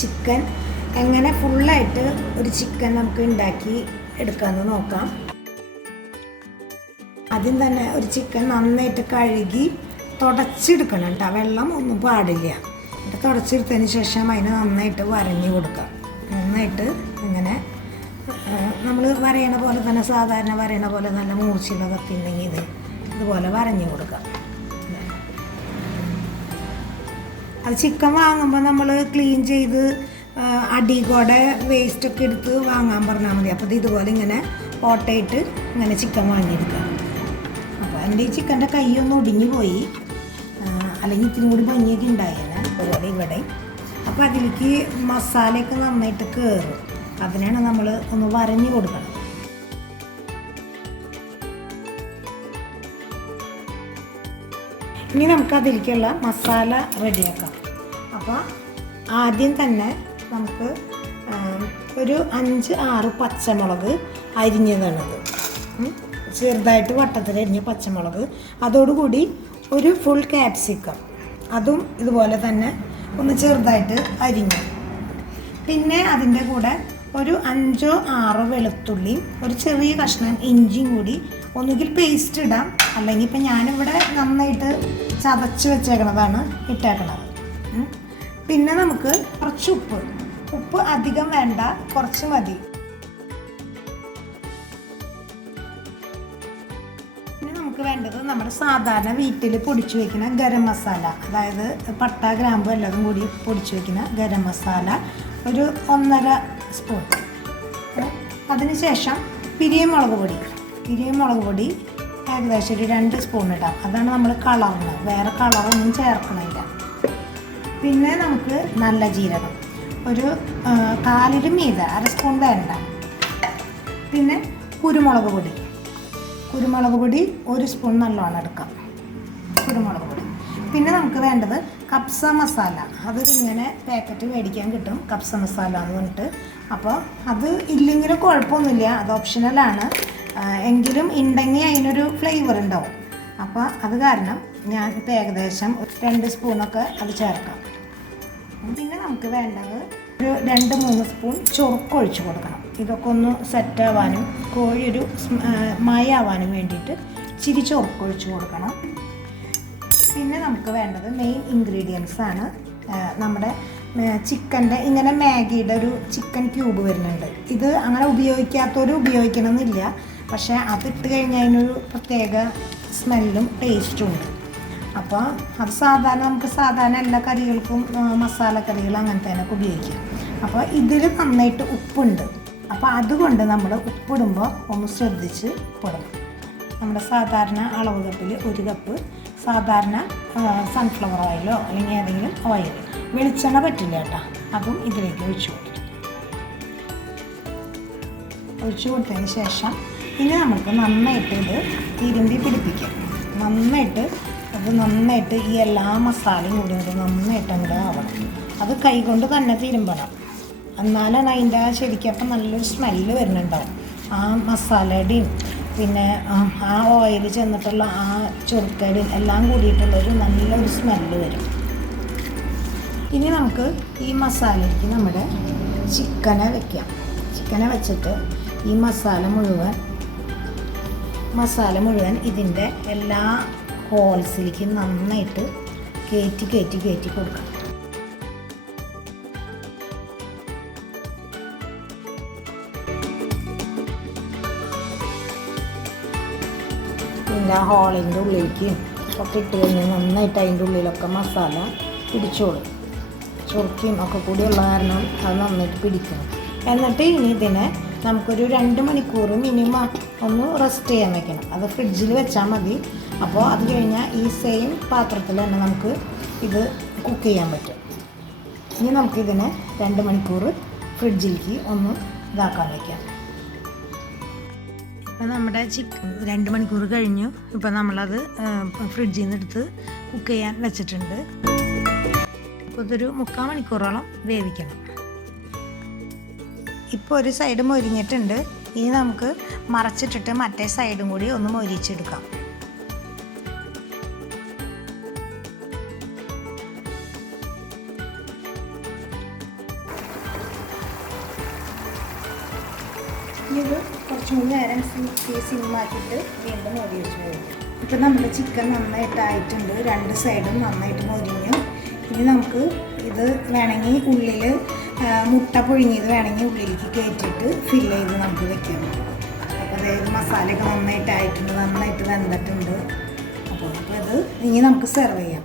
Chicken എങ്ങനെ ഫുള്ളായിട്ട് ഒരു ചിക്കൻ നമുക്ക് ഉണ്ടാക്കി എടുക്കാമെന്ന് നോക്കാം. ആദ്യം തന്നെ ഒരു ചിക്കൻ നന്നായിട്ട് കഴുകി തുടച്ചെടുക്കണം കേട്ടോ. വെള്ളം ഒന്നും പാടില്ല. എന്നിട്ട് തുടച്ചെടുത്തതിന് ശേഷം അതിന് നന്നായിട്ട് വരഞ്ഞു കൊടുക്കാം. നന്നായിട്ട് ഇങ്ങനെ നമ്മൾ വരയണ പോലെ തന്നെ, സാധാരണ വരയണ പോലെ നല്ല മൂർച്ചയുള്ള കത്തി ഉണ്ടെങ്കിൽ ഇതുപോലെ വരഞ്ഞു കൊടുക്കാം. അത് ചിക്കൻ വാങ്ങുമ്പോൾ നമ്മൾ ക്ലീൻ ചെയ്ത് അടികൂടെ വേസ്റ്റൊക്കെ എടുത്ത് വാങ്ങാൻ പറഞ്ഞാൽ മതി. അപ്പോൾ ഇതുപോലെ ഇങ്ങനെ ഓട്ടയിട്ട് ഇങ്ങനെ ചിക്കൻ വാങ്ങിയെടുക്കാം. അപ്പോൾ എൻ്റെ ഈ ചിക്കൻ്റെ കൈയൊന്ന് ഒടിഞ്ഞു പോയി, അല്ലെങ്കിൽ ഇത്തിരി കൂടി ഭംഗിയൊക്കെ ഉണ്ടായേനെ അതുപോലെ ഇവിടെ. അപ്പോൾ അതിലേക്ക് മസാലയൊക്കെ നന്നായിട്ട് കയറും. അതിനാണ് നമ്മൾ ഒന്ന് വരഞ്ഞു കൊടുക്കണം. ഇനി നമുക്ക് അതിലേക്കുള്ള മസാല റെഡിയാക്കാം. അപ്പോൾ ആദ്യം തന്നെ നമുക്ക് ഒരു 5-6 പച്ചമുളക് അരിഞ്ഞതാണത്, ചെറുതായിട്ട് വട്ടത്തിലരിഞ്ഞ പച്ചമുളക്. അതോടുകൂടി ഒരു ഫുൾ ക്യാപ്സിക്കം, അതും ഇതുപോലെ തന്നെ ഒന്ന് ചെറുതായിട്ട് അരിഞ്ഞു. പിന്നെ അതിൻ്റെ കൂടെ ഒരു 5-6 വെളുത്തുള്ളിയും ഒരു ചെറിയ കഷ്ണം ഇഞ്ചിയും കൂടി ഒന്നുകിൽ പേസ്റ്റ് ഇടാം, അല്ലെങ്കിൽ ഇപ്പം ഞാനിവിടെ നന്നായിട്ട് ചതച്ച് വെച്ചേക്കണതാണ് ഇട്ടേക്കണത്. പിന്നെ നമുക്ക് കുറച്ച് ഉപ്പ് അധികം വേണ്ട, കുറച്ച് മതി. പിന്നെ നമുക്ക് വേണ്ടത് നമ്മുടെ സാധാരണ വീട്ടിൽ പൊടിച്ചു വയ്ക്കുന്ന ഗരം മസാല, അതായത് പട്ട ഗ്രാമ്പു എല്ലാതും കൂടി പൊടിച്ചു വയ്ക്കുന്ന ഗരം മസാല ഒരു 1.5 സ്പൂൺ. അതിനുശേഷം പിരിയമുളക് പൊടി ഏകദേശം ഒരു 2 സ്പൂൺ ഇടാം. അതാണ് നമ്മൾ കളറിന്, വേറെ കളറൊന്നും ചേർക്കണില്ല. പിന്നെ നമുക്ക് നല്ല ജീരകം ഒരു 1/4 മീതെ, 1 സ്പൂൺ വേണ്ട. പിന്നെ കുരുമുളക് പൊടി 1 സ്പൂൺ നല്ലോണം എടുക്കാം, കുരുമുളക് പൊടി. പിന്നെ നമുക്ക് വേണ്ടത് കപ്സ മസാല. അത് ഇങ്ങനെ പാക്കറ്റ് മേടിക്കാൻ കിട്ടും, കപ്സ മസാല എന്ന് പറഞ്ഞിട്ട്. അപ്പോൾ അത് ഇല്ലെങ്കിലും കുഴപ്പമൊന്നുമില്ല, അത് ഓപ്ഷണലാണ്. എങ്കിലും ഉണ്ടെങ്കിൽ അതിനൊരു ഫ്ലേവർ ഉണ്ടാവും. അപ്പോൾ അത് കാരണം ഞാൻ ഇപ്പോൾ ഏകദേശം 2 സ്പൂണൊക്കെ അത് ചേർക്കാം. പിന്നെ നമുക്ക് വേണ്ടത് ഒരു 2-3 സ്പൂൺ ചൊറുക്കൊഴിച്ച് കൊടുക്കണം. ഇതൊക്കെ ഒന്ന് സെറ്റാവാനും കോഴി ഒരു മയാവാനും വേണ്ടിയിട്ട് ഇച്ചിരി ചൊറുക്കൊഴിച്ച് കൊടുക്കണം. പിന്നെ നമുക്ക് വേണ്ടത് മെയിൻ ഇൻഗ്രീഡിയൻസ് ആണ് നമ്മുടെ ചിക്കൻ്റെ ഇങ്ങനെ മാഗിയുടെ ഒരു ചിക്കൻ ക്യൂബ് വരുന്നുണ്ട്. ഇത് അങ്ങനെ ഉപയോഗിക്കാത്തവർ ഉപയോഗിക്കണമെന്നില്ല, പക്ഷേ അതിട്ട് കഴിഞ്ഞാൽ അതിനൊരു പ്രത്യേക സ്മെല്ലും ടേസ്റ്റും ഉണ്ട്. അപ്പോൾ അത് നമുക്ക് സാധാരണ എല്ലാ കറികൾക്കും മസാലക്കറികൾ അങ്ങനത്തെ തന്നെ ഉപയോഗിക്കാം. അപ്പോൾ ഇതിൽ നന്നായിട്ട് ഉപ്പുണ്ട്. അപ്പോൾ അതുകൊണ്ട് നമ്മൾ ഉപ്പിടുമ്പോൾ ഒന്ന് ശ്രദ്ധിച്ച് ഉപ്പിടണം. നമ്മുടെ സാധാരണ അളവ് കപ്പിൽ 1 കപ്പ് സാധാരണ സൺഫ്ലവർ ഓയിലോ അല്ലെങ്കിൽ ഏതെങ്കിലും ഓയിൽ, വെളിച്ചെണ്ണ പറ്റില്ല കേട്ടോ, അതും ഇതിലേക്ക് ഒഴിച്ചു കൊടുത്തതിന് ശേഷം ഇനി നമുക്ക് നന്നായിട്ട് ഇത് തിരുമ്പി പിടിപ്പിക്കാം. നന്നായിട്ട് ഈ എല്ലാ മസാലയും കൂടി നന്നായിട്ട് അങ്ങോട്ട് ആവണം. അത് കൈകൊണ്ട് തന്നെ തിരുമ്പണം, എന്നാലാണ് അതിൻ്റെ ശരിക്കും അപ്പം നല്ലൊരു സ്മെല്ല് വരുന്നുണ്ടാവും. ആ മസാലയുടെയും പിന്നെ ആ ഓയിൽ ചെന്നിട്ടുള്ള ആ ചൊറുക്കയുടെയും എല്ലാം കൂടിയിട്ടുള്ളൊരു നല്ലൊരു സ്മെല്ല് വരും. ഇനി നമുക്ക് ഈ മസാലയ്ക്ക് നമ്മുടെ ചിക്കനെ വെക്കാം. ചിക്കനെ വെച്ചിട്ട് ഈ മസാല മുഴുവൻ ഇതിൻ്റെ എല്ലാ ഹോൾസിലേക്ക് നന്നായിട്ട് കയറ്റി കൊടുക്കാം. പിന്നെ ഹോളിൻ്റെ ഉള്ളിലേക്ക് ഒക്കെ ഇട്ട് കഴിഞ്ഞാൽ നന്നായിട്ട് അതിൻ്റെ ഉള്ളിലൊക്കെ മസാല പിടിച്ചോളും. ചൊറുക്കിയും ഒക്കെ കൂടി ഉള്ള കാരണം അത് നന്നായിട്ട് പിടിക്കണം. എന്നിട്ട് ഇനി ഇതിനെ നമുക്കൊരു 2 മണിക്കൂർ മിനിമം ഒന്ന് റെസ്റ്റ് ചെയ്യാൻ വെക്കണം. അത് ഫ്രിഡ്ജിൽ വെച്ചാൽ മതി. അപ്പോൾ അത് കഴിഞ്ഞാൽ ഈ സെയിം പാത്രത്തിൽ തന്നെ നമുക്ക് ഇത് കുക്ക് ചെയ്യാൻ പറ്റും. ഇനി നമുക്കിതിനെ 2 മണിക്കൂർ ഫ്രിഡ്ജിലേക്ക് ഒന്ന് ഇതാക്കാൻ വയ്ക്കാം. ഇപ്പം നമ്മുടെ ചിക്കൻ 2 മണിക്കൂർ കഴിഞ്ഞു. ഇപ്പം നമ്മളത് ഫ്രിഡ്ജിൽ നിന്ന് എടുത്ത് കുക്ക് ചെയ്യാൻ വെച്ചിട്ടുണ്ട്. ഇപ്പോൾ ഇതൊരു 3/4 മണിക്കൂറോളം വേവിക്കണം. ഇപ്പോൾ ഒരു സൈഡ് മൊരിഞ്ഞിട്ടുണ്ട്. ഇനി നമുക്ക് മറച്ചിട്ടിട്ട് മറ്റേ സൈഡും കൂടി ഒന്ന് മൊരിച്ചെടുക്കാം. ഇനി ഇത് കുറച്ചും കൂടി നേരം സിമ്മാക്കിയിട്ട് വീണ്ടും മൂടി വെച്ച് പോകും. ഇപ്പം നമ്മുടെ ചിക്കൻ നന്നായിട്ടായിട്ടുണ്ട്, 2 സൈഡും നന്നായിട്ട് മൊരിഞ്ഞു. ഇനി നമുക്ക് ഇത് വേണമെങ്കിൽ ഉള്ളിൽ മുട്ട പുഴുങ്ങിയത് വേണമെങ്കിൽ ഉള്ളിലേക്ക് കയറ്റിയിട്ട് ഫില്ല് ചെയ്ത് നമുക്ക് വെക്കാം. അപ്പോൾ അതായത് മസാലയൊക്കെ നന്നായിട്ടായിട്ടുണ്ട്, നന്നായിട്ട് വെന്തിട്ടുണ്ട്. അപ്പോൾ ഇത് ഇനി നമുക്ക് സെർവ് ചെയ്യാം.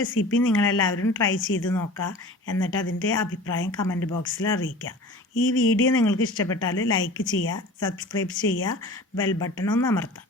റെസിപ്പി നിങ്ങളെല്ലാവരും ട്രൈ ചെയ്ത് നോക്കുക, എന്നിട്ട് അതിൻ്റെ അഭിപ്രായം കമൻറ്റ് ബോക്സിൽ അറിയിക്കുക. ഈ വീഡിയോ നിങ്ങൾക്ക് ഇഷ്ടപ്പെട്ടാൽ ലൈക്ക് ചെയ്യുക, സബ്സ്ക്രൈബ് ചെയ്യുക, ബെൽ ബട്ടൺ ഒന്ന് അമർത്താം.